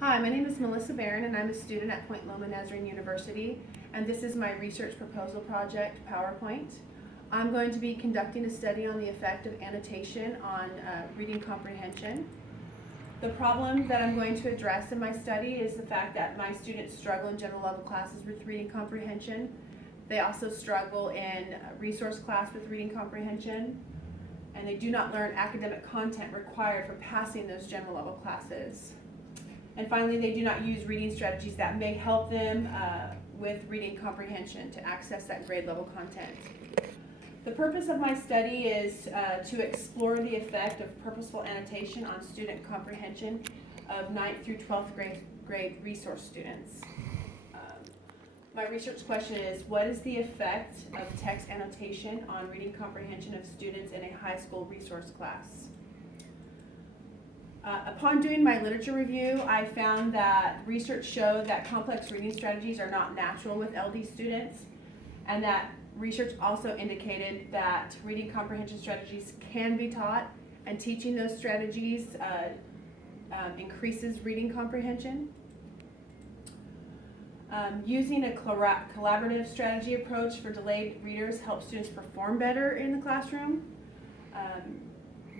Hi, my name is Melissa Barron and I'm a student at Point Loma Nazarene University, and this is my research proposal project, PowerPoint. I'm going to be conducting a study on the effect of annotation on reading comprehension. The problem that I'm going to address in my study is the fact that my students struggle in general level classes with reading comprehension. They also struggle in resource class with reading comprehension, and they do not learn academic content required for passing those general level classes. And finally, they do not use reading strategies that may help them with reading comprehension to access that grade level content. The purpose of my study is to explore the effect of purposeful annotation on student comprehension of 9th through 12th grade resource students. My research question is, what is the effect of text annotation on reading comprehension of students in a high school resource class? Upon doing my literature review, I found that research showed that complex reading strategies are not natural with LD students, and that research also indicated that reading comprehension strategies can be taught, and teaching those strategies increases reading comprehension. Using a collaborative strategy approach for delayed readers helps students perform better in the classroom.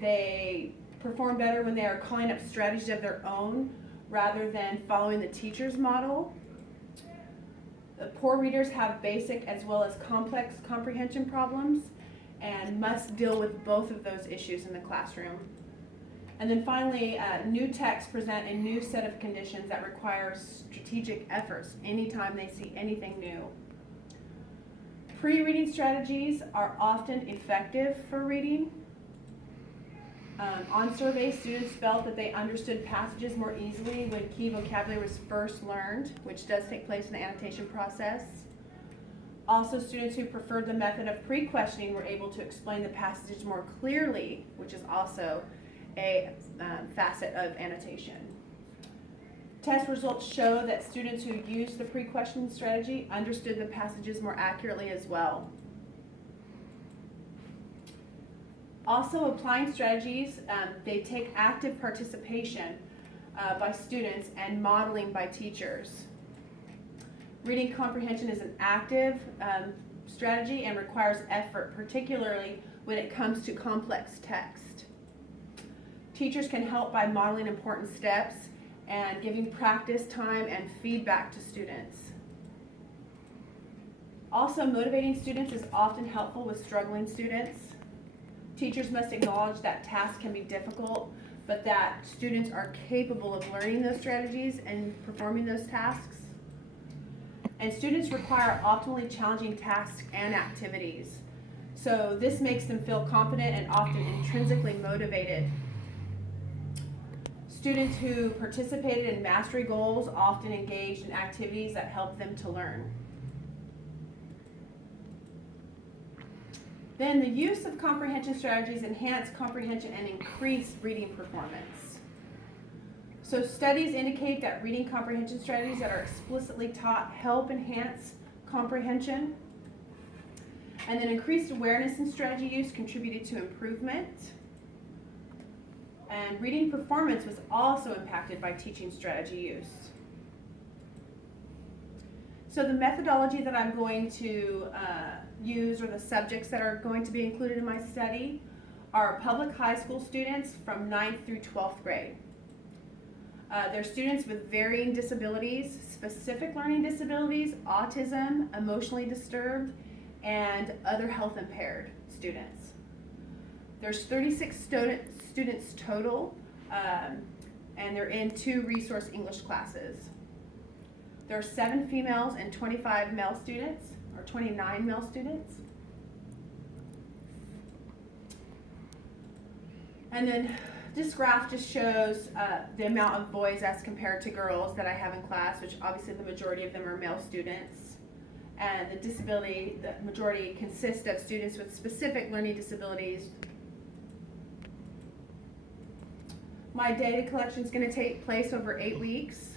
They perform better when they are calling up strategies of their own rather than following the teacher's model. The poor readers have basic as well as complex comprehension problems and must deal with both of those issues in the classroom. And then finally, new texts present a new set of conditions that require strategic efforts anytime they see anything new. Pre-reading strategies are often effective for reading. On survey, students felt that they understood passages more easily when key vocabulary was first learned, which does take place in the annotation process. Also, students who preferred the method of pre-questioning were able to explain the passages more clearly, which is also a facet of annotation. Test results show that students who used the pre-questioning strategy understood the passages more accurately as well. Also, applying strategies, they take active participation by students and modeling by teachers. Reading comprehension is an active strategy and requires effort, particularly when it comes to complex text. Teachers can help by modeling important steps and giving practice time and feedback to students. Also, motivating students is often helpful with struggling students. Teachers must acknowledge that tasks can be difficult, but that students are capable of learning those strategies and performing those tasks. And students require optimally challenging tasks and activities. So this makes them feel confident and often intrinsically motivated. Students who participated in mastery goals often engaged in activities that help them to learn. Then the use of comprehension strategies enhance comprehension and increase reading performance. So studies indicate that reading comprehension strategies that are explicitly taught help enhance comprehension. And then increased awareness in strategy use contributed to improvement. And reading performance was also impacted by teaching strategy use. So the methodology that I'm going to use, or the subjects that are going to be included in my study, are public high school students from 9th through 12th grade. They're students with varying disabilities, specific learning disabilities, autism, emotionally disturbed, and other health impaired students. There's 36 students total, and they're in 2 resource English classes. There are 7 females and 25 male students, or 29 male students. And then this graph just shows the amount of boys as compared to girls that I have in class, which obviously the majority of them are male students. And the majority consists of students with specific learning disabilities. My data collection is going to take place over 8 weeks.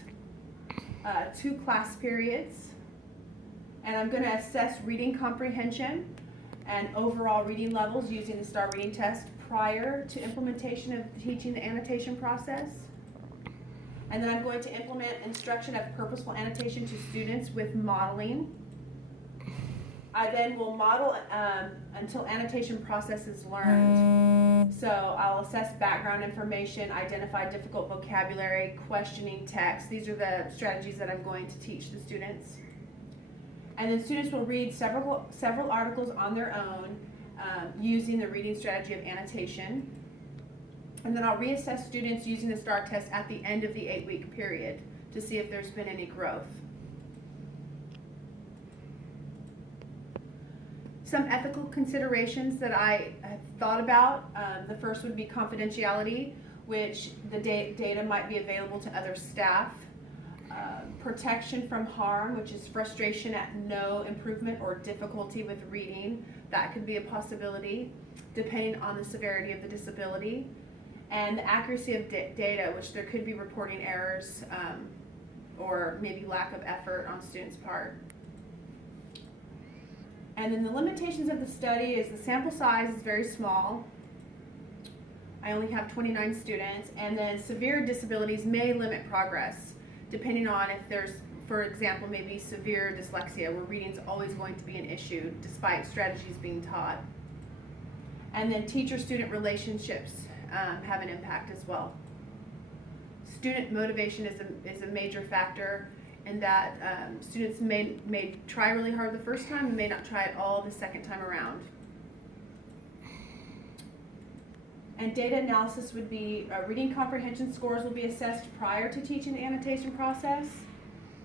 2 class periods, and I'm going to assess reading comprehension and overall reading levels using the STAR reading test prior to implementation of teaching the annotation process. And then I'm going to implement instruction of purposeful annotation to students with modeling. I then will model until annotation process is learned. So I'll assess background information, identify difficult vocabulary, questioning text. These are the strategies that I'm going to teach the students. And then students will read several articles on their own using the reading strategy of annotation. And then I'll reassess students using the STAR test at the end of the 8-week period to see if there's been any growth. Some ethical considerations that I have thought about. The first would be confidentiality, which the data might be available to other staff. Protection from harm, which is frustration at no improvement or difficulty with reading. That could be a possibility, depending on the severity of the disability. And the accuracy of data, which there could be reporting errors or maybe lack of effort on students' part. And then the limitations of the study is the sample size is very small. I only have 29 students, and then severe disabilities may limit progress, depending on if there's, for example, maybe severe dyslexia, where reading is always going to be an issue despite strategies being taught. And then teacher-student relationships have an impact as well. Student motivation is a major factor in that students may try really hard the first time and may not try it all the second time around. And data analysis would be reading comprehension scores will be assessed prior to teaching the annotation process,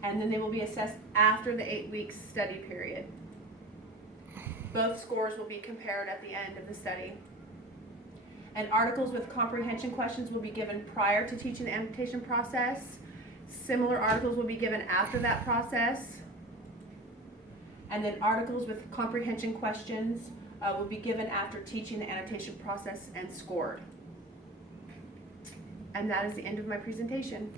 and then they will be assessed after the 8-week study period. Both scores will be compared at the end of the study. And articles with comprehension questions will be given prior to teaching the annotation process. Similar articles will be given after that process. And then articles with comprehension questions will be given after teaching the annotation process and scored. And that is the end of my presentation.